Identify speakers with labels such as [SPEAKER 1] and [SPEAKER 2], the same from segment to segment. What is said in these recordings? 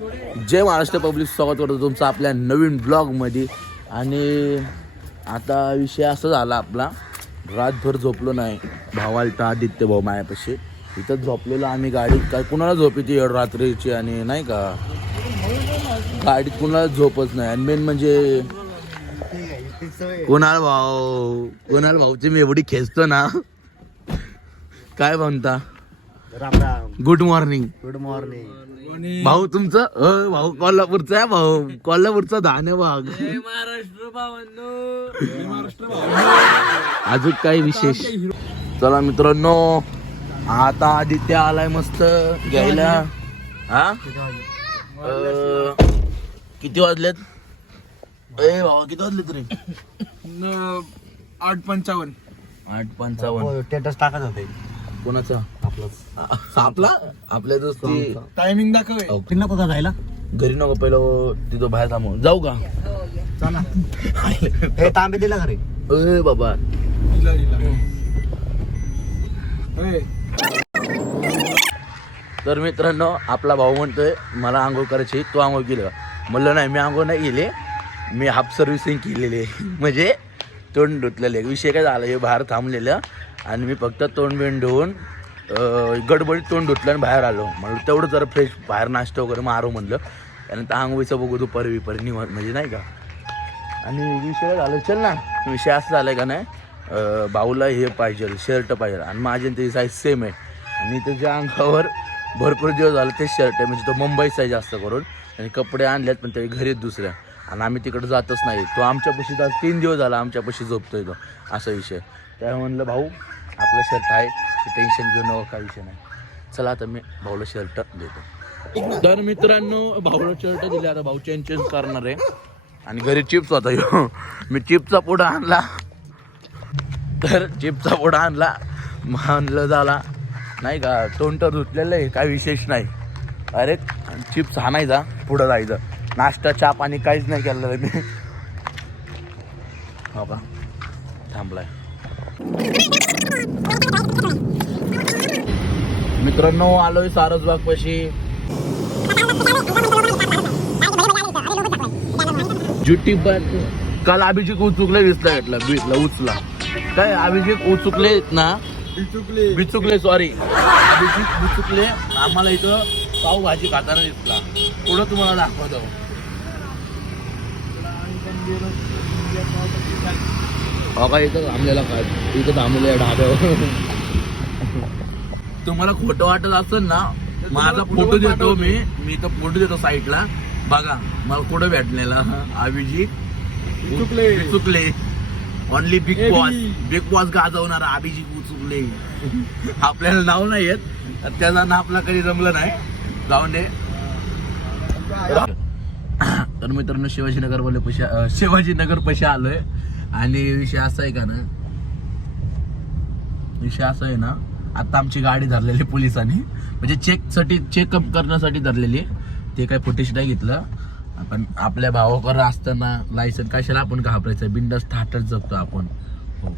[SPEAKER 1] जय Maharashtra public स्वागत करतो तुमचं आपल्या नवीन ब्लॉगमध्ये. आणि आता विषय असा झाला आपला रातभर झोपलो नाही. भावाला तर आदित्य भाऊ मायापाशी. इथं झोपलेलो आम्ही गाडीत. काय कुणाला झोप येते एवढं रात्रीची आणि नाही का? गाडीत कुणाला झोपच नाही. आणि मेन म्हणजे कुणाल भाऊ? कुणाल भाऊची मी एवढी खेचतो ना. काय म्हणता?
[SPEAKER 2] Ram Ram.
[SPEAKER 1] Good morning
[SPEAKER 2] good morning
[SPEAKER 1] भाऊ तुमचं? अ, भाऊ कोल्हापूरचा आहे भाऊ. कोल्हापूरचा धान आहे भाग अजून काही विशेष? चला मित्रांनो आता आदित्य आलाय मस्त. घ्यायला. हा? किती वाजलेत? ए भाऊ किती वाजलेत रे?
[SPEAKER 3] आठ पंचावन्न.
[SPEAKER 1] आठ पंचावन्न.
[SPEAKER 2] स्टेटस टाकत होते.
[SPEAKER 1] कोणाचा?
[SPEAKER 2] आपलं.
[SPEAKER 1] आपला? आपल्या दोस्ती.
[SPEAKER 3] टायमिंग दाखव
[SPEAKER 2] नको का जायला?
[SPEAKER 1] घरी नको पहिलं तिथं बाहेर थांबू जाऊ का?
[SPEAKER 2] चला. हे तांबे दिला घरी.
[SPEAKER 1] ए बाबा. तर मित्रांनो आपला भाऊ म्हणतोय मला आंघोळ करायची तू आंघोळ केली का? म्हणलं नाही मी आंघोळ नाही केली. मी हाफ सर्व्हिसिंग केलेली आहे. म्हणजे तोंड धुतलेले विषय काय झाला हे बाहेर थांबलेलं. आणि मी फक्त तोंड बिंड धुवून गडबडीत तोंड धुतलं आणि बाहेर आलो. म्हणलं तेवढं जरा फ्रेश बाहेर नाश्ता वगैरे मारू म्हणलं. त्यानंतर आंघोळीचं बघू दुपारी विपारी निवांत म्हणजे नाही का? आणि विषय झालं चल ना. विषय असं झालाय का नाही भाऊला हे पाहिजे शर्ट पाहिजे. आणि माझी आणि त्याची साईज सेम आहे. आणि त्याच्या अंगावर भरपूर दिवस झालं ते शर्ट आहे. म्हणजे तो मुंबई साईज जास्त करून. आणि कपडे आणलेत पण ते घरीच दुसऱ्या. आणि आम्ही तिकडं जातच नाही. तो आमच्यापाशी आज तीन दिवस झाला आमच्यापाशी झोपतोय तो. असा विषय. त्या म्हणलं भाऊ आपलं शर्ट आहे टेन्शन घेऊ नको काय विषय नाही. चला आता मी भाऊला शर्ट देतो. तर मित्रांनो भाऊला शर्ट दिले आता भाऊ चेंज चेंज करणार आहे. आणि घरी चिप्स होता ह्यो मी चिप्सचा पुडा आणला. तर चिप्सचा पुडा आणला. म्हणलं झाला. नाही का तोंड तर धुतलेलं आहे काय विशेष नाही. अरे चिप्स आणायचा पुढं जायचं. नाश्ता चहा पाणी काहीच नाही केलेलं मी. हो का? थांबलाय. मित्रांनो आलोय सारसबाग पाशी जुटी पण काल अभिजित उचुकले दिसला भेटला भेटला उचला. काय अभिजित उचुकले ना?
[SPEAKER 3] चुकले
[SPEAKER 1] बिचुकले सॉरी अभिजित बिचुकले आम्हाला इथं पावभाजी खाताना दिसला. पुढं तुम्हाला दाखवतो. हो का इथं थांबलेला काय इथं थांबले ढाब्यावर. तुम्हाला खोटं वाटत असेल ना माझा फोटो देतो मी. मी इथं फोटो देतो साईडला. बघा मला कुठं भेटलेला अभिजित
[SPEAKER 3] चुकले.
[SPEAKER 1] चुकले. Only big. Boss big boss गाजवणार Abhijit चुकले. आपल्याला नाव नाही येत. त्याचा नाव आपला कधी जमलं नाही. जाऊन दे. तर मित्रांनो शिवाजीनगर बोलले पैसे शिवाजीनगर पैसे आलोय. आणि विषय असा आहे का ना? विषय असा आहे ना आता आमची गाडी धरलेली पोलिसांनी. म्हणजे चेकसाठी चेक करण्यासाठी धरलेली ते काय फुटेज नाही घेतलं. आपण आपल्या भावाकर असताना लायसन कशाला आपण घाबरायचं? बिंडस ठाटच जगतो आपण. हो.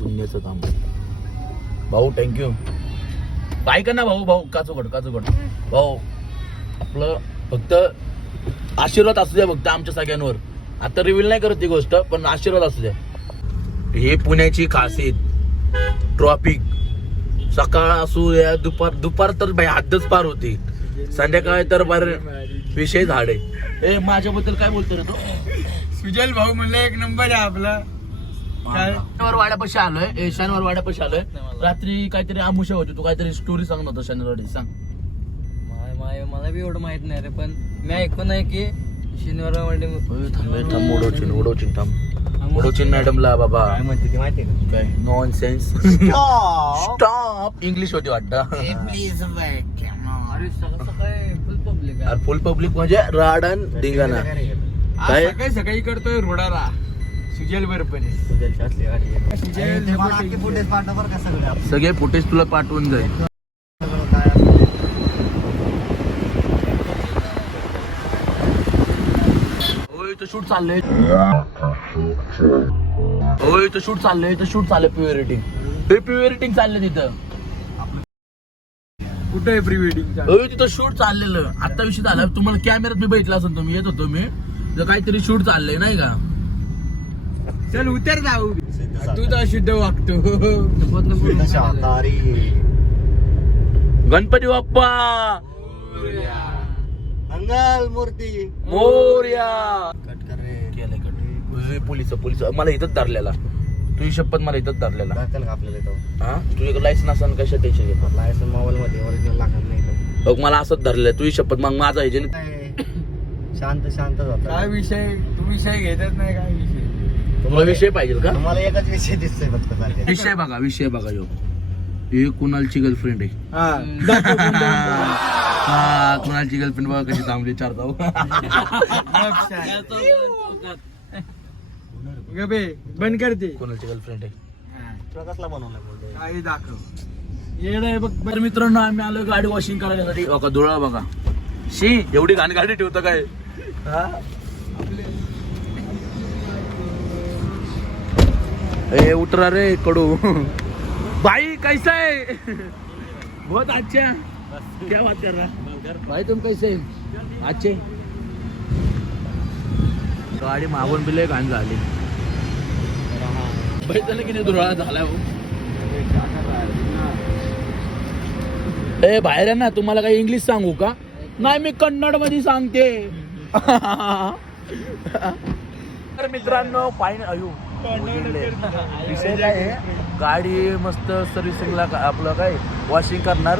[SPEAKER 1] पुण्याचं काम भाऊ थँक्यू ऐका ना भाऊ भाऊ काचूकड काचूकड भाऊ आपलं फक्त आशीर्वाद असू द्या फक्त आमच्या सगळ्यांवर. आता रिव्हील नाही करत ती गोष्ट पण आशीर्वाद असू द्या. हे पुण्याची खासियत ट्रॉफिक सकाळ असू द्या दुपार दुपार तर भाई हद्दच पार होती. संध्याकाळी तर बार. विषय झाडे. ए माझ्याबद्दल काय बोलतो रे तो?
[SPEAKER 3] सुजल भाऊ म्हणलं एक नंबर आहे आपला.
[SPEAKER 1] शनिवार वाड्यापाशी आलोय. ए शनिवार वाड्यापाशी आलोय. रात्री काहीतरी आमुषा होती. तू काहीतरी स्टोरी सांगत होता शनिवारी. सांग.
[SPEAKER 4] माय- मला बी एवढं माहीत नाही रे पण मी ऐकून आहे की शनिवार
[SPEAKER 1] थांब उडवचिन उडवचिन थांब. उडवचिन मॅडमला बाबा.
[SPEAKER 2] काय म्हणते ते माहिती आहे
[SPEAKER 1] काय? नॉन सेन्स स्टॉप इंग्लिश होती वाटतं.
[SPEAKER 4] अरे सकाळ सकाळी फुल पब्लिक
[SPEAKER 1] अरे फुल पब्लिक म्हणजे राडन धिंगाणा. काय?
[SPEAKER 3] सकाळी सकाळी करतोय रोडाला सुजल बरोबर
[SPEAKER 2] सगळे
[SPEAKER 1] फुटेज तुला पाठवून जाईल
[SPEAKER 2] सगळं काय असेल ते.
[SPEAKER 1] होय तो शूट चाललंय. होय तो शूट चाललंय तो शूट चाललंय प्युअर रेटिंग हे प्युअर रेटिंग चाललंय तिथं.
[SPEAKER 3] कुठं आहे प्री वेडिंग
[SPEAKER 1] अहो, तिथं शूट चाललेलं. आता विषय झाला. तुम्हाला कॅमेऱ्यात मी बघितलं असेल तुम्ही येत होतो मी तर काहीतरी शूट चाललंय नाही का?
[SPEAKER 3] चल उतर जाऊ तू तर शुद्ध वागतो.
[SPEAKER 1] गणपती बाप्पा!
[SPEAKER 2] मंगल मूर्ती.
[SPEAKER 1] मोर्या. Police police. मला इथंच धरलेला. तुझी शपथ मला इथंच धरलेला.
[SPEAKER 2] दाखल का आपल्याला तो
[SPEAKER 1] हा? तुझ्याकडे लायसन असेल कशा टेन्शन घेतो
[SPEAKER 2] लायसन मोबाईल मध्ये ओरिजिनल लागत नाही तो.
[SPEAKER 1] बघ मला असंच धरलेलं तुझी शपथ मग माझा एजंट
[SPEAKER 2] काय? शांत शांत
[SPEAKER 3] काय विषय? तू विषय घेतच नाही काय विषय?
[SPEAKER 1] तुम्हाला विषय पाहिजे का?
[SPEAKER 2] तुम्हाला एकच विषय दिसतोय फक्त सध्या.
[SPEAKER 1] विषय बघा विषय बघा यो. ही कुणालची गर्लफ्रेंड आहे.
[SPEAKER 3] हा.
[SPEAKER 1] हा कुणालची गर्लफ्रेंड बघा कशी थांबली चार जाऊ.
[SPEAKER 3] गबे बंद करते
[SPEAKER 1] कुणालची गर्लफ्रेंड आहे?
[SPEAKER 2] तुला कसला बनवला?
[SPEAKER 3] काही दाखव. येड आहे बघ.
[SPEAKER 1] तर मित्रांनो आम्ही आलो गाडी वॉशिंग करायसाठी बघा धुळा बघा. शी एवढी घाण गाडी ठेवतं काय? हा? ए उतरा रे कडू. भाई कैसा है बहुत अच्छा. क्या बात कर रहा? भाई तुम कैसे अच्छे. गाडी मागून बिले घाण झाली. धुळा झाला हो. ए बाहेर आहे ना तुम्हाला काही इंग्लिश सांगू का? नाही मी कन्नडमध्ये सांगते. तर मित्रांनो फाईन अयो विषय काय आहे. गाडी मस्त सर्व्हिसिंगला आपलं काय वॉशिंग करणार.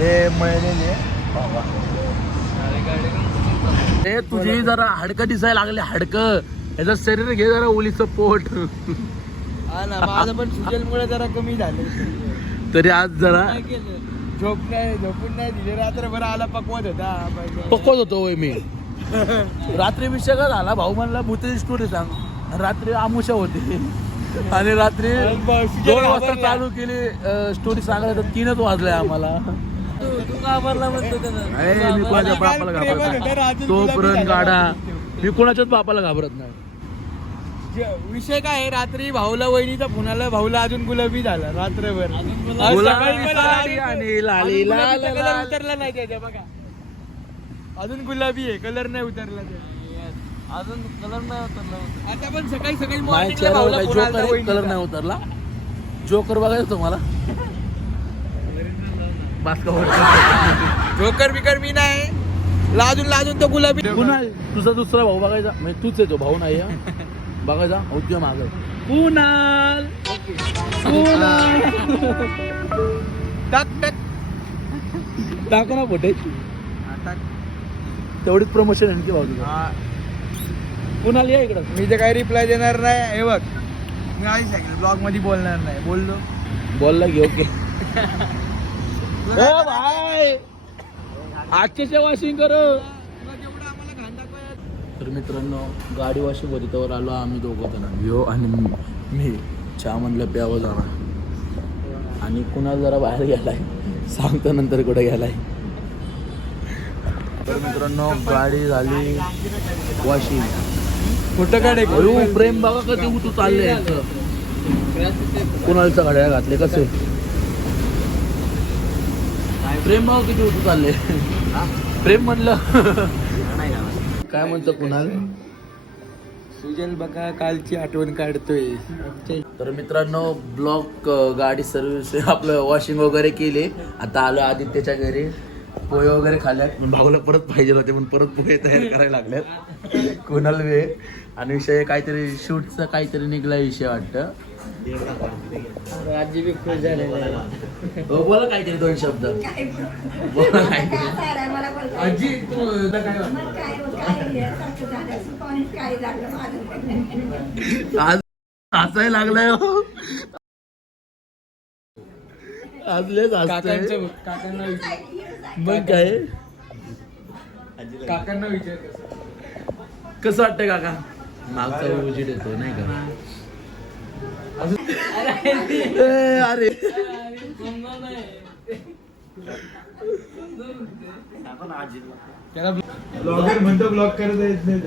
[SPEAKER 1] रे मळलेले ते तुझी जरा हाडकं दिसायला लागले हाडकं. याचं शरीर घे जरा ओलीचं पोट.
[SPEAKER 3] हा ना माझं पण सुजलमुळे जरा कमी झालं.
[SPEAKER 1] तरी आज जरा
[SPEAKER 3] झोप नाही झोपून नाही दिले. रात्रभर आला पकवत होता.
[SPEAKER 1] पकवत होतो होय मी. रात्री विषय का झाला. भाऊ म्हणला भूताची स्टोरी सांग. रात्री आमुषा होती. आणि रात्री दोन वाजता चालू केली स्टोरी सांगायला तर तीनच वाजले आम्हाला.
[SPEAKER 4] तू तू घाबरला म्हणतो
[SPEAKER 1] मी कोणाच्या बापाला घाबरत नाही. तोपर्यंत गाडा मी कोणाच्याच बापाला घाबरत नाही.
[SPEAKER 3] विषय काय आहे रात्री भाऊला वहिनीचा फोन आला भाऊला अजून गुलाबी झाला रात्रभर आज
[SPEAKER 1] गुलाबी
[SPEAKER 3] सकाळी मला
[SPEAKER 1] साडी
[SPEAKER 3] अजून-
[SPEAKER 1] आणि लाली
[SPEAKER 3] अजून गुलाबीचा
[SPEAKER 1] लाल
[SPEAKER 3] कलर
[SPEAKER 1] लाल.
[SPEAKER 3] उतरला नाही बघा अजून गुलाबी आहे कलर नाही उतरला त्याचा.
[SPEAKER 4] अजून कलर नाही उतरला.
[SPEAKER 3] आता पण सकाळी सकाळी
[SPEAKER 1] माझ्या
[SPEAKER 3] morning ला
[SPEAKER 1] चेहऱ्यावर
[SPEAKER 3] भाऊला
[SPEAKER 1] काही
[SPEAKER 3] phone
[SPEAKER 1] जोकर
[SPEAKER 3] वहिनीचा.
[SPEAKER 1] कलर नाही उतरला जोकर बघायचं तुम्हाला बास्का
[SPEAKER 3] जोकर बिकर मी नाही लाजून लाजून तो गुलाबी
[SPEAKER 1] कुणाल तुझा दुसरा भाऊ बघायचा म्हणजे तूच आहे तो भाऊ नाही हा. बघायचा उद्या माग. कुणाल? कुणाल?
[SPEAKER 3] टाक टाक.
[SPEAKER 1] टाका ना फोटे. तेवढीच प्रमोशन आणखी भाऊ तुझं
[SPEAKER 3] हा.
[SPEAKER 1] कुणाल या इकडं.
[SPEAKER 3] मी तर काही रिप्लाय देणार नाही. हे बघ. मी आधी सांगितलं ब्लॉगमध्ये बोलणार नाही. बोललो.
[SPEAKER 1] बोलला घे ओके. ओ भाई. आजचे वॉशिंग कर. तर मित्रांनो गाडी वॉशिंग होती त्यावर आलो आम्ही दोघं जण. यो आणि मी- चहा म्हणलं प्यावं जरा. आणि कुणाला जरा बाहेर गेलाय? सांगतो नंतर कुठे गेलाय. तर मित्रांनो गाडी झाली वॉशिंग
[SPEAKER 3] कुठं काढे
[SPEAKER 1] अयो प्रेम बघा कधी उतू चालले यांचं कुणालचं गाड्या घातले कसे? प्रेम बघा किती उतू चालले? प्रेम म्हणलं काय म्हणतो कुणाल?
[SPEAKER 3] सुजल बघा कालची आठवण काढतोय.
[SPEAKER 1] तर मित्रांनो ब्लॉक गाडी सर्व्हिस आपलं वॉशिंग वगैरे केली. आता आलो आदित्यच्या घरी. पोहे वगैरे पण भाऊला परत पाहिजे होते पण परत पोहे तयार करायला लागल्यात. कुणाल वे आणि विषय काहीतरी शूटचा काहीतरी निघला विषय वाटतं.
[SPEAKER 4] आजी बी खुश झालेली आहे.
[SPEAKER 1] हो, बोला काहीतरी दोन शब्द. बोला? काहीतरी आजी तू काय? आज हसायला लागलाय हो. आज लेच हसतोय.
[SPEAKER 3] काकांचं काकांना विचार.
[SPEAKER 1] मग काय?
[SPEAKER 3] काकांना विचार
[SPEAKER 1] कसं? वाटतंय काका? मागचा उजीड येतो नाही का? अरे.
[SPEAKER 3] त्याला ब्लॉगर म्हणतो ब्लॉग करता येत नाही.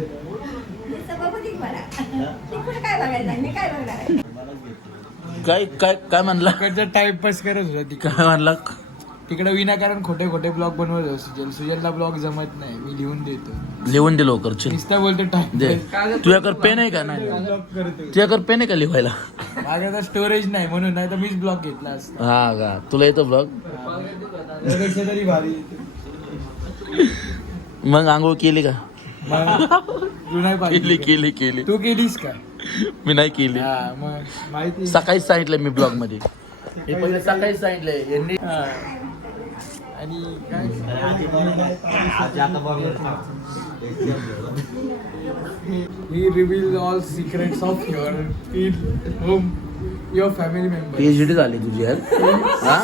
[SPEAKER 1] काय काय काय म्हणला?
[SPEAKER 3] टाइमपास करत होता ती
[SPEAKER 1] काय म्हणला?
[SPEAKER 3] तिकडे विनाकारण खोटे खोटे ब्लॉग बनवत असतो. सुजल सुजलला ब्लॉग जमत नाही. मी लिहून देतो.
[SPEAKER 1] लिहून दे लवकर चल.
[SPEAKER 3] नुसतं बोलतो टाइम
[SPEAKER 1] दे. तुझ्याकडे पेन आहे का? नाही.
[SPEAKER 3] ब्लॉग करतो
[SPEAKER 1] तुझ्याकडे पेन आहे का लिहायला?
[SPEAKER 3] माझ्याकडे स्टोरेज नाही म्हणून नाही तर मीच ब्लॉग घेतला असता.
[SPEAKER 1] हा का? तुला येतो ब्लॉग
[SPEAKER 3] त्यापेक्षा तरी भारी.
[SPEAKER 1] मग आंघोळ केली का?
[SPEAKER 3] मग तू नाही
[SPEAKER 1] केली केली केली.
[SPEAKER 3] तू केलीस का?
[SPEAKER 1] मी नाही केली.
[SPEAKER 3] हा मग माहिती
[SPEAKER 1] सकाळीच सांगितलं मी ब्लॉगमध्ये. हे पहिले सकाळीच सांगितलंय. यांनी
[SPEAKER 3] हा. आणि काय? ही reveal all secrets of your in home your family member
[SPEAKER 1] PhD झाली तुझी यार. हा?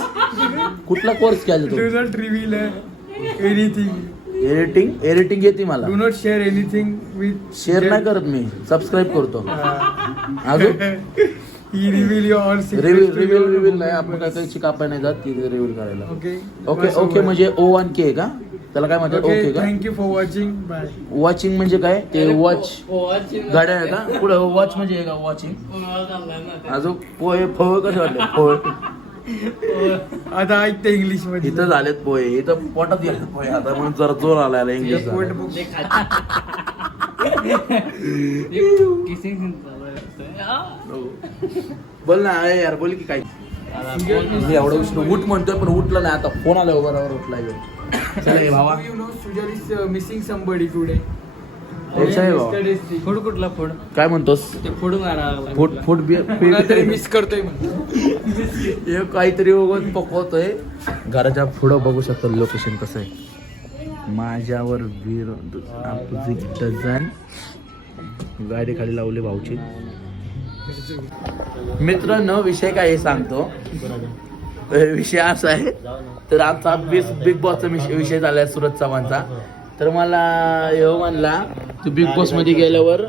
[SPEAKER 1] कुठला कोर्स केला
[SPEAKER 3] do
[SPEAKER 1] Tu
[SPEAKER 3] not reveal anything
[SPEAKER 1] editing editing येते मला.
[SPEAKER 3] Do not share anything with
[SPEAKER 1] share नाही करत मी. सबस्क्राईब करतो. अजून?
[SPEAKER 3] ही reveal your
[SPEAKER 1] reveal reveal reveal नाही आपण काय काही कापाय नाही जात ती रिव्हिल करायला.
[SPEAKER 3] ओके
[SPEAKER 1] ओके ओके म्हणजे ओ वन के का? त्याला काय म्हणतात?
[SPEAKER 3] ओके
[SPEAKER 1] ओके का?
[SPEAKER 3] Thank you for watching bye
[SPEAKER 1] watching म्हणजे काय? ते वॉच गाड्या आहे का पुढे वॉच म्हणजे आहे का? वॉचिंग अजून पोहे फळ कसे वाटले? पोहे.
[SPEAKER 3] आता ऐकते इंग्लिशमध्ये
[SPEAKER 1] इथं झालेत पोहे इथं पोटात गेलेत पोहे. आता म्हणून जरा जोर आलाय इंग्लिश बोल ना अरे यार बोल की काय. मी एवढं उशीर उठ म्हणतोय पण उठलं नाही आता. फोन आला बरोबर उठला ह्यो. चला
[SPEAKER 3] somebody today.
[SPEAKER 1] यायचं आहे भावा.
[SPEAKER 3] Yesterday's thing.
[SPEAKER 4] फूड कुठला फूड?
[SPEAKER 1] काय म्हणतोस?
[SPEAKER 4] ते फूड
[SPEAKER 3] कोणातरी मिस करतोय म्हणतो
[SPEAKER 1] हे काहीतरी उगत पकवतोय. घराच्या पुढं बघू शकतो लोकेशन कसं आहे. माझ्यावर वीर डझन. गाडी खाली लावली भाऊची. मित्रांनो विषय काय सांगतो. विषय असा आहे. तर आमचा बिग बिग बॉसचा विषय झाला झालाय सुरज चव्हाणचा. तर मला येऊ म्हणला तू बिग बॉसमध्ये गेल्यावर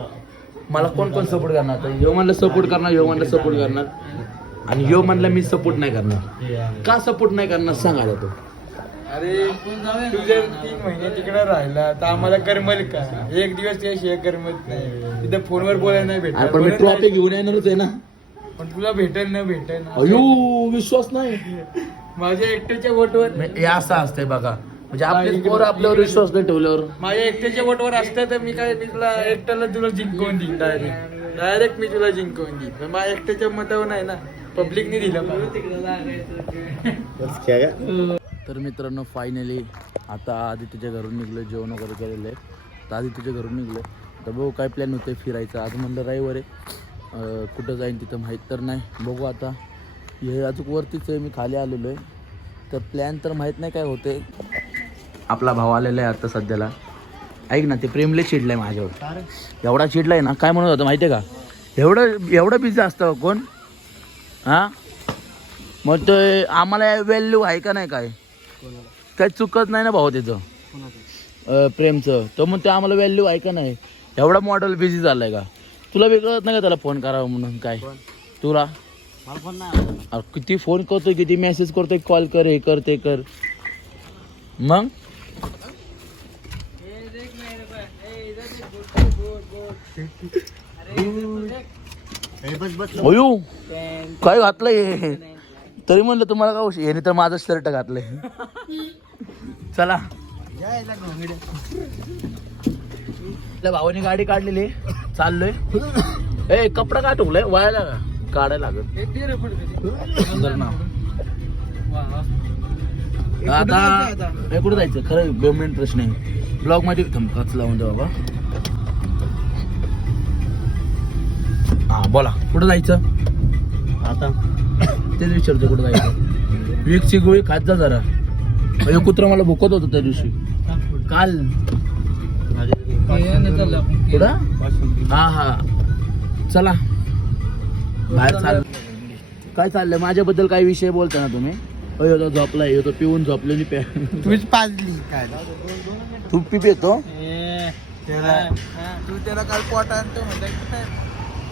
[SPEAKER 1] मला कोण कोण सपोर्ट करणार? यो म्हणलं सपोर्ट करणार यो म्हणलं सपोर्ट करणार. आणि यो म्हणलं मी सपोर्ट नाही करणार. का सपोर्ट नाही करणार? सांगायला तो.
[SPEAKER 3] अरे तू जर तीन महिने तिकडे राहिला तर आम्हाला करमल का? एक दिवस त्याशिवाय करमत नाही. तिथे फोनवर बोलायला नाही भेटत
[SPEAKER 1] अरे पण मी ट्रॉफी
[SPEAKER 3] नाही.
[SPEAKER 1] घेऊन येणारच आहे ना.
[SPEAKER 3] पण तुला भेटेल न भेटेल
[SPEAKER 1] अयो विश्वास नाही.
[SPEAKER 3] माझ्या एकट्याच्या बोटवर.
[SPEAKER 1] हे असं असतंय बघा. म्हणजे आपले पोर आपल्यावर विश्वास नाही ठेवल्यावर.
[SPEAKER 3] माझ्या एकट्याच्या बोटवर असतं तर मी काय मी तुला एकट्याला तुला जिंकवून देईन डायरेक्ट डायरेक्ट मी तुला जिंकवून देईन. पण माझ्या एकट्याच्या मतावर नाही ना. पब्लिकने दिलं
[SPEAKER 1] तर मित्रांनो फायनली आता आदित्यच्या घरून निघलो जेवण वगैरे केलेलं आहे. तर आदित्यच्या घरून निघलो तर बघू काय प्लॅन होतं फिरायचं. आज म्हणलं रविवार आहे. कुठं जाईन तिथं माहीत तर नाही. बघू आता. हे अजून वरतीच आहे मी खाली आलेलो आहे. तर प्लॅन तर माहीत नाही काय होते आपला भाव आलेला आहे आता सध्याला. ऐक ना ते प्रेमले चिडलाय माझ्यावर. एवढा चिडलाय ना काय म्हणत होतं माहिती आहे का? एवढं एवढं बिझी असतं हो कोण? हां? मग ते आम्हाला व्हॅल्यू आहे का नाही काय? काही चुकत नाही ना भाऊ त्याचं? प्रेमचं तर मग ते आम्हाला व्हॅल्यू आहे का नाही? एवढा मॉडेल बिझी झालाय का? तुला बी कळत नाही का त्याला फोन करावा म्हणून काय? तुला? अरे किती फोन करतोय किती मेसेज करतोय कॉल कर हे कर ते कर. मग? काय घातलंय हे? तरी म्हणलं तुम्हाला का उशीर? याने तर माझं शर्ट घातलंय. चला. आपल्या भावाने गाडी काढलेली. चाललोय. ए कपडा का ठेवलाय वाया का? काढायला लागत आता? हे कुठं जायचं खरं मेन प्रश्न आहे. ब्लॉगमध्ये थमकाच लावून दे बाबा. हा बोला. कुठं जायचं?
[SPEAKER 4] आता.
[SPEAKER 1] तेच विचारतो कुठं जायचं. विकची गोळी खात जा जरा. हे कुत्र मला भुकत होतं त्या दिवशी. काल. कुठं? हा हा. चला. बाहेर चाल. काय चाललंय? माझ्याबद्दल काही विषय बोलता ना तुम्ही? अयो तो झोपलाय. ह्यो तो पिऊन झोपलेली पे
[SPEAKER 3] तुझ पाजली काय?
[SPEAKER 1] तू पी पितो?
[SPEAKER 3] तू त्याला काल पोट आणतो म्हणजे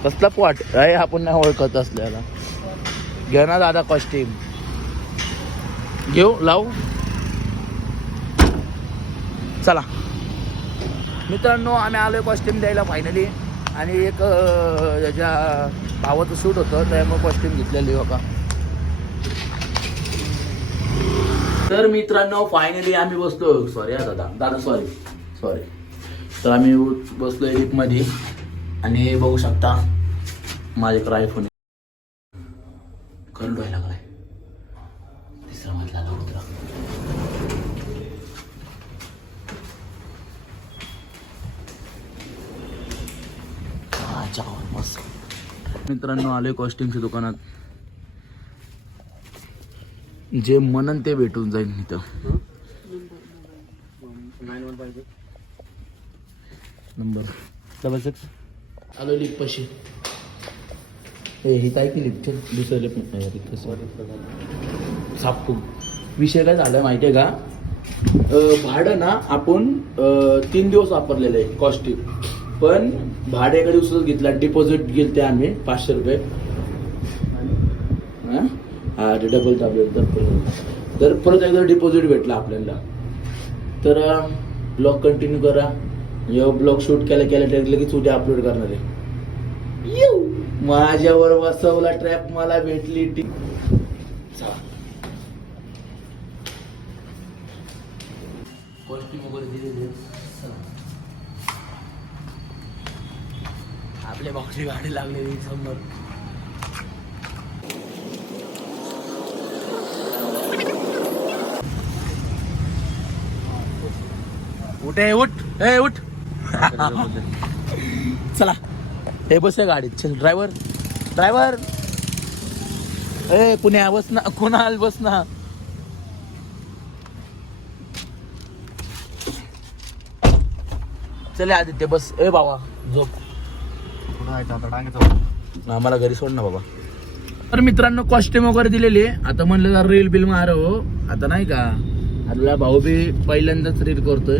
[SPEAKER 1] कसला पॉट? अरे आपण नाही ओळखत असल्याला. घे ना दादा कॉस्ट्युम घेऊ लावू? चला. मित्रांनो आम्ही आलोय कॉस्ट्युम द्यायला फायनली आणि एक अं, याच्या भावाचं सूट होतं त्यामुळे कॉस्ट्युम घेतलेली बघा. तर मित्रांनो फायनली आम्ही बसलो सॉरी हा दादा. दादा सॉरी सॉरी तर आम्ही बसलो मध्ये आणि बघू शकता माझ्याकडे आयफोन करून डोळा लागलाय. तिसरा मधला उतरा मित्रांनो आलोय कॉस्ट्युमच्या दुकानात. जे म्हणन ते भेटून जाईल इथं. नंबर. डबल सिक्स आलो लिप पशी. हे ही काय की लिप दुसरं लिप सापटू विषय काय झालं माहिती आहे का भाडं ना आपण तीन दिवस वापरलेलं आहे कॉस्ट्युम पण भाडं एका दिवसाच घेतला डिपॉझिट गेले ते आम्ही पाचशे रुपये. हा? डबल दाबले तर परत. तर परत एकदा डिपॉझिट भेटला आपल्याला. तर ब्लॉग कंटिन्यू करा. ब्लॉग शूट केला केला लगेच उद्या अपलोड करणार आहे. येऊ. माझ्यावर बसवला ट्रॅप मला भेटली. टी कॉस्ट्युम वगैरे दिलेले आपल्या भाऊची गाडी लागलेली समोर उठ ए उठ. ए उठ. चला. हे बस गाडीत. चल ड्रायव्हर ड्रायव्हर ए पुण्या बस ना. कुणाल बस ना. चले आदित्य बस. ए बाबा झोप. आम्हाला घरी सोड ना बाबा. तर मित्रांनो कॉस्ट्युम वगैरे दिलेली आहे. आता म्हणलं जरा रील बिल मार हो. आता नाही का? आपला भाऊ बी पहिल्यांदाच रील करतोय.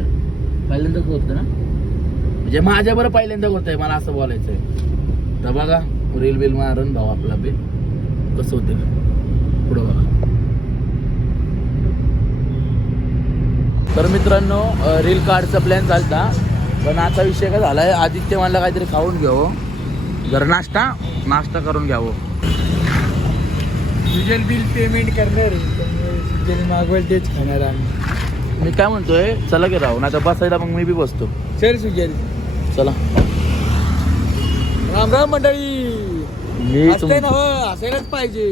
[SPEAKER 1] पहिल्यांदाच करतोय ना? म्हणजे माझ्या बरं पहिल्यांदा करतोय मला असं बोलायचंय. तर बघा रील बिल मारून भाऊ आपला बी कसं होते पुढं बघा. तर मित्रांनो रील कार्डचा प्लॅन चालता. पण आता विषय काय झालाय? आदित्य मला काहीतरी खाऊन घ्यावं जर नाश्ता नाश्ता करून घ्यावं
[SPEAKER 3] सुजल बिल पेमेंट करणार आहे. मागवाल तेच खाणार आम्ही.
[SPEAKER 1] मी काय म्हणतोय? चला की राहू. नाही तर बसायला मग मी बी बसतो.
[SPEAKER 3] चल सुजल.
[SPEAKER 1] चला.
[SPEAKER 3] राम राम मंडळी.
[SPEAKER 1] मी
[SPEAKER 3] ना हो असायलाच पाहिजे.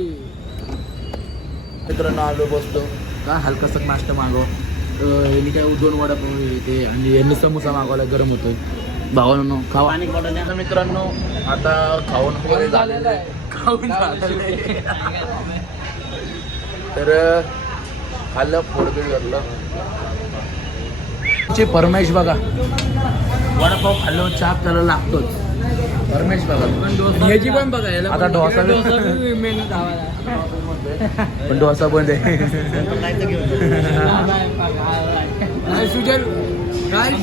[SPEAKER 1] मित्रांनो आलो बसतो. का हलकासा नाश्ता मागव. यांनी काय दोन वडापाव ते आणि यांनी समोसा मागवला गरम होतोय. भावानं खावा. तर मित्रांनो आता खाऊन वगैरे झालेलं आहे. खाऊन झालेलं आहे. तर खाल्लं पोटबीट घातलं ची परमेश बघा. वडापाव खाल्लो चहा त्याला लागतोच. परमेश बघा.
[SPEAKER 3] याची पण बघा याला
[SPEAKER 1] आता
[SPEAKER 3] पण-
[SPEAKER 1] डोसा. पण डोसा बंद आहे
[SPEAKER 3] सुजल काय.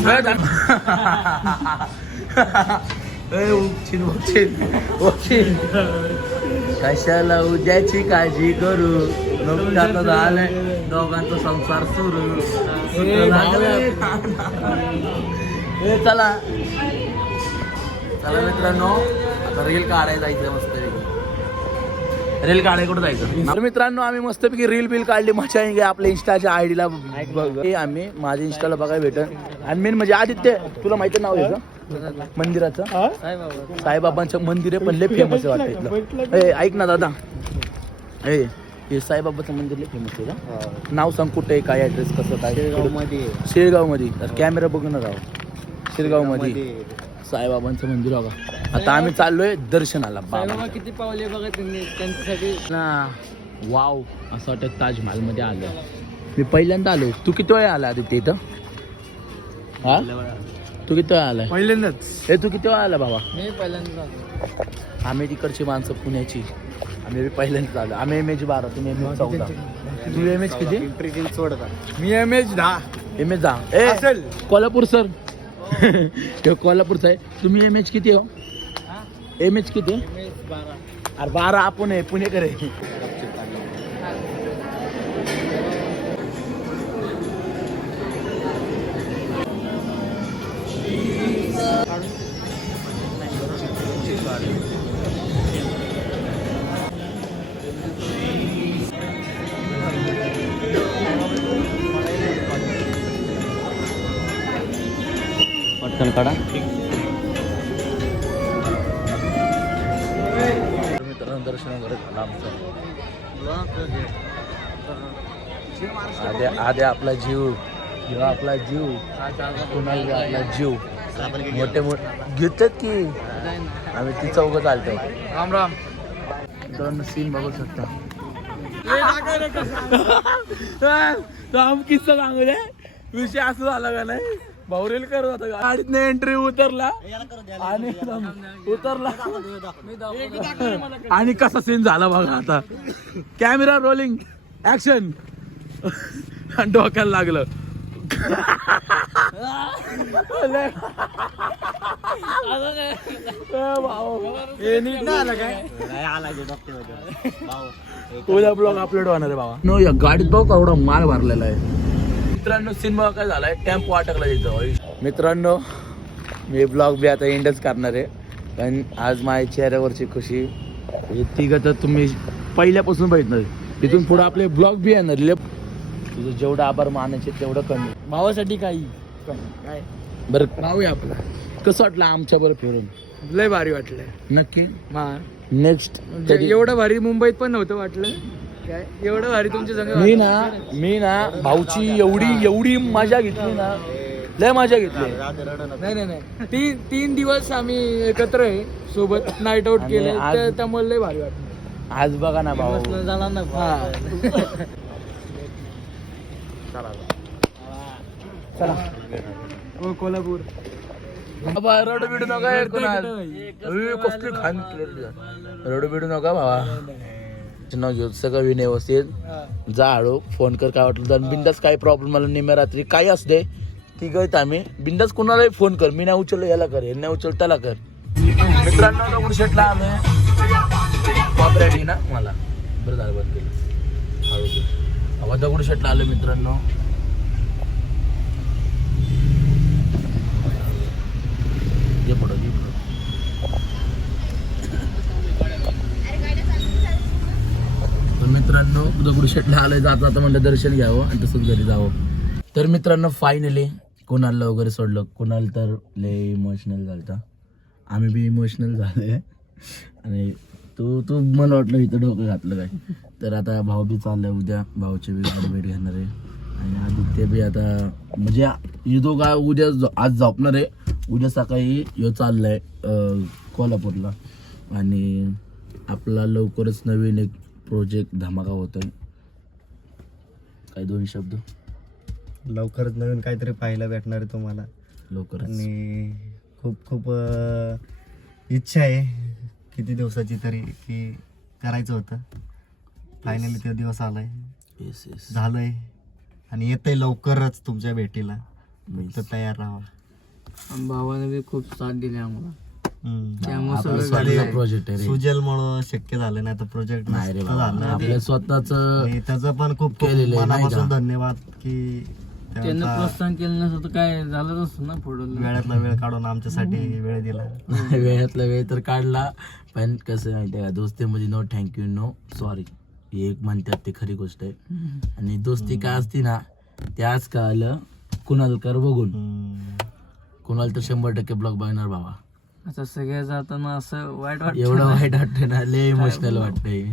[SPEAKER 1] कशाला उद्याची काळजी करू? नुकताच झालंय. दोघांचा संसार सुरू. चला. चला मित्रांनो आता रील काढायला जायचं मस्त रील काढाय कुठं जायचं? तर मित्रांनो आम्ही मस्तपैकी रील बिल काढली मजा येईल आपल्या इंस्टाच्या आयडीला आम्ही माझ्या इंस्टाला बघायला भेटन आणि मेन म्हणजे आदित्य तुला माहिती नाव याचं मंदिराचं.
[SPEAKER 3] काय बाबा
[SPEAKER 1] साईबाबांचं मंदिर आहे पण लय फेमस आहे वाटतं ऐक ना दादा. ए हे साईबाबाचं मंदिर लय फेमस आहे का? नाव सांग कुठे आहे, काय ऍड्रेस कसं काय? शेळगावमध्ये तर कॅमेरा बघून राव. शेळगावमध्ये साईबाबांचं मंदिर बघा. आता आम्ही चाललोय दर्शनाला
[SPEAKER 3] बाबा किती पावले बघा त्यांनी त्यांच्यासाठी?
[SPEAKER 1] ना वाव असं वाटत ताजमहलमध्ये आलं मी पहिल्यांदा आलोय. तू किती वेळा आला आदित्य इथं? हा? तू किती वेळा आलाय?
[SPEAKER 3] पहिल्यांदाच.
[SPEAKER 1] ए तू किती वेळा आला बाबा?
[SPEAKER 3] मी पहिल्यांदा
[SPEAKER 1] आम्ही तिकडची माणसं पुण्याची. आम्ही बी पहिल्यांदाच आलो. आम्ही एम एच बारा तुम्ही एम एच चौदा. तू एम एच किती?
[SPEAKER 3] मी एम एच दहा.
[SPEAKER 1] एम एच जा ए
[SPEAKER 3] असेल.
[SPEAKER 1] कोल्हापूर सर. हे. कोल्हापूरचं आहे तुम्ही एम एच किती हो? एम एच किती? अरे बारा आपण आहे पुणेकर आहे आद्या आद्या आपला जीव किंवा आपला जीव कुणाला आपला जीव. मोठे मोठे घेतात की? आम्ही ती चौघ चालतो
[SPEAKER 3] राम राम.
[SPEAKER 1] दोन सीन बघू शकता. किस्सा सांगू दे. विषय असं झाला का नाही? भाऊरेल करत होता गाडीत एंट्री उतरला आणि उतरला. आणि कसा सीन झाला बघा आता. कॅमेरा रोलिंग ऍक्शन आणि डोक्याला लागलं. लय- ए भाऊ, नीट नाही आलं काय उद्या ब्लॉग अपलोड होणार आहे बाबा. नो या गाडीत बघ एवढा माल भरलेला आहे. मित्रांनो सिनेमा काय झालाय? टेम्पो अटकला तिथं. मित्रांनो मी ब्लॉग बी आता एंडच करणार आहे. पण आज माझ्या चेहऱ्यावरची खुशी हे तिघं तर तुम्ही पहिल्यापासून बघितलं. तिथून पुढे आपले ब्लॉग बी येणार. तुझं जेवढं आभार मानायचे तेवढं कमी.
[SPEAKER 3] भावासाठी काही? काय?
[SPEAKER 1] बरं. राहूया आपला. कसं वाटलं आमच्या बरं फिरून?
[SPEAKER 3] लय भारी वाटलंय
[SPEAKER 1] नक्की?
[SPEAKER 3] मा
[SPEAKER 1] नेक्स्ट
[SPEAKER 3] म्हणजे एवढं भारी मुंबईत पण नव्हतं वाटलं. काय? एवढं भारी तुमच्या संग
[SPEAKER 1] मी ना मी ना भाऊची एवढी एवढी मजा घेतली ना लय मजा घेतली.
[SPEAKER 3] नाही नाही नाही. तीन तीन दिवस आम्ही एकत्र आहे सोबत नाईट आउट
[SPEAKER 1] आणि
[SPEAKER 3] केले
[SPEAKER 1] आज-
[SPEAKER 3] त्या- त्यामुळे लय भारी वाटलं.
[SPEAKER 1] आज बघा ना भाऊ.
[SPEAKER 4] झाला ना
[SPEAKER 3] हा.
[SPEAKER 1] चला.
[SPEAKER 3] हो कोल्हापूर.
[SPEAKER 1] बाबा रडू बिडू नका यार. अरे, कसली खान रडू बिडू नका भावा घेऊ सगळं विन व्यवस्थित. जा हळू फोन कर काय वाटलं तर. बिंदास काय प्रॉब्लेम आला निम्या रात्री काही असू दे. ती गळत आम्ही बिंदास कुणालाही फोन कर. मी नाही उचललो याला कर. हे नाही उचल त्याला कर. मित्रांनो दगड शेटला कॉपरेट ना मला. बरं झालं बंद केलं. हळू कर. दगडूशेठला आलो मित्रांनो. ये पुढं ये पुढं. तर मित्रांनो दगडूशेठला आलोय जाता आता म्हणलं दर्शन घ्यावं आणि तसंच घरी जावं. तर मित्रांनो फायनली कोणाला वगैरे सोडलं कोणाला तर लय इमोशनल झालं आम्ही बी इमोशनल झालोय. आणि तू तू मला वाटलं इथं डोकं घातलं काय. तर आता भाऊ बी चाललाय उद्या. भाऊची बी गाडी भेट घेणार आहे. आणि आदित्य बी आता म्हणजे युदो का उद्या आज झोपणार आहे. उद्या सकाळी यो चाललाय कोल्हापूरला. आणि आपला लवकरच नवीन एक प्रोजेक्ट धमाका होतोय. काय दोन शब्द?
[SPEAKER 2] लवकरच नवीन काहीतरी पाहायला भेटणार आहे तुम्हाला.
[SPEAKER 1] लवकरच.
[SPEAKER 2] आणि खूप खूप इच्छा आहे. किती दिवसाची तरी की करायचं होतं. फायनली तो दिवस आलाय.
[SPEAKER 1] येस येस
[SPEAKER 2] झालंय. आणि येतंय लवकरच तुमच्या भेटीला. तर तयार राहा.
[SPEAKER 4] भावाने बी खूप साथ दिली आम्हाला.
[SPEAKER 2] हम्म.
[SPEAKER 4] त्यामुळे
[SPEAKER 1] आपला
[SPEAKER 4] सगळं
[SPEAKER 1] स्वतःचा प्रोजेक्ट आहे रे.
[SPEAKER 2] सुजलमुळं शक्य झालं नाही तर प्रोजेक्ट
[SPEAKER 1] नाही रे
[SPEAKER 2] नसतं
[SPEAKER 1] बाबा.
[SPEAKER 2] झालं.
[SPEAKER 1] आपलं स्वतःच
[SPEAKER 2] आणि त्याचं पण खूप खूप
[SPEAKER 1] केलेलं आहे, नाही
[SPEAKER 2] मनापासून
[SPEAKER 1] का?
[SPEAKER 2] धन्यवाद की
[SPEAKER 4] त्यांना प्रोत्साहन केलं नसतं तर काय झालं नसतं ना पुढं
[SPEAKER 2] वेळातला वेळ काढून आमच्यासाठी वेळ दिला.
[SPEAKER 1] वेळातला वेळ तर काढला पण कसं आहे माहिती आहे का? दोस्तीमध्ये no thank you no sorry ही एक म्हणतात ते खरी गोष्ट आहे. आणि दोस्ती काय असती ना ते आज कळालं कुणाल कर बघून. कुणाल तर शंभर टक्के ब्लॉग बघणार भावा
[SPEAKER 4] आता सगळ्या जाताना असं वाईट वाटत
[SPEAKER 1] एवढं वाईट वाटतं ना लय इमोशनल वाटतंय.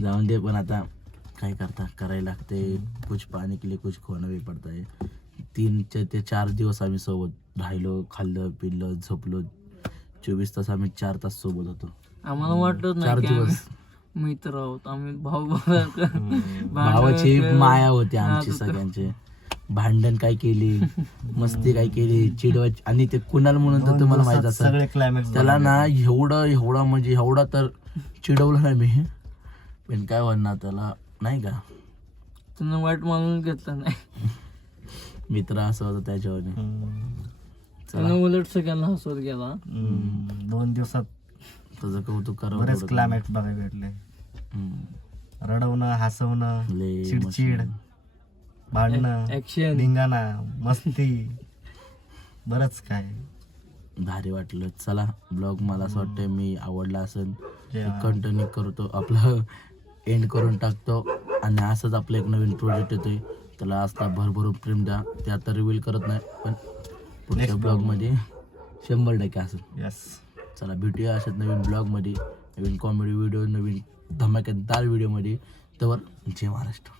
[SPEAKER 1] जाऊन दे पण आता. काय करता? करायला लागते. कुछ पाणी केले कुछ खोणं बी पडतंय. तीन चे- ते चार दिवस आम्ही सोबत राहिलो खाल्लं पिल्लं झोपलो. चोवीस तास आम्ही चार तास सोबत होतो.
[SPEAKER 4] आम्हाला वाटत
[SPEAKER 1] चार
[SPEAKER 4] नाही की आम्ही
[SPEAKER 1] दिवस
[SPEAKER 4] मित्र आहोत. आम्ही भाऊ भाऊ
[SPEAKER 1] भावाची माया होती
[SPEAKER 4] हा,
[SPEAKER 1] आमची
[SPEAKER 4] तो-
[SPEAKER 1] सगळ्यांची. भांडण काय केली? मस्ती काय केली? चिडवाय आणि ते कुणाल म्हणून तर तुम्हाला माहीत असेल.
[SPEAKER 2] सगळे क्लायमॅक्स
[SPEAKER 1] त्याला ना एवढं एवढा म्हणजे एवढा तर चिडवलं नाही मी. पण काय म्हणणार त्याला? नाही का?
[SPEAKER 4] त्यांना वाईट मानून घेतलं नाही.
[SPEAKER 1] मित्र असं होतं त्याच्यावर.
[SPEAKER 4] त्यानं उलट सगळ्यांना हसवत गेला.
[SPEAKER 2] दोन दिवसात
[SPEAKER 1] तुझं कौतुक करावं
[SPEAKER 2] बरेच क्लायमॅक्स बघायला भेटले.
[SPEAKER 1] हम्म.
[SPEAKER 2] रडवणं हसवणं
[SPEAKER 1] लय
[SPEAKER 2] चिडचिड. भांडणं
[SPEAKER 4] ऍक्शन
[SPEAKER 2] धिंगाणा मस्ती बरंच काय.
[SPEAKER 1] भारी वाटलं. चला ब्लॉग मला असं वाटतं मी आवडला असेल. कंटिन्यू करतो आपलं एंड करून टाकतो. आणि असंच आपलं एक नवीन प्रोजेक्ट येतोय. त्याला असता भरभरून प्रेम द्या. ते आता रिव्हील करत नाही पण पुढच्या ब्लॉगमध्ये शंभर टक्के असेल
[SPEAKER 2] यस
[SPEAKER 1] चला भेटूया अशाच नवीन ब्लॉगमध्ये नवीन कॉमेडी व्हिडिओ नवीन धमाक्यादार व्हिडिओमध्ये तर जय महाराष्ट्र.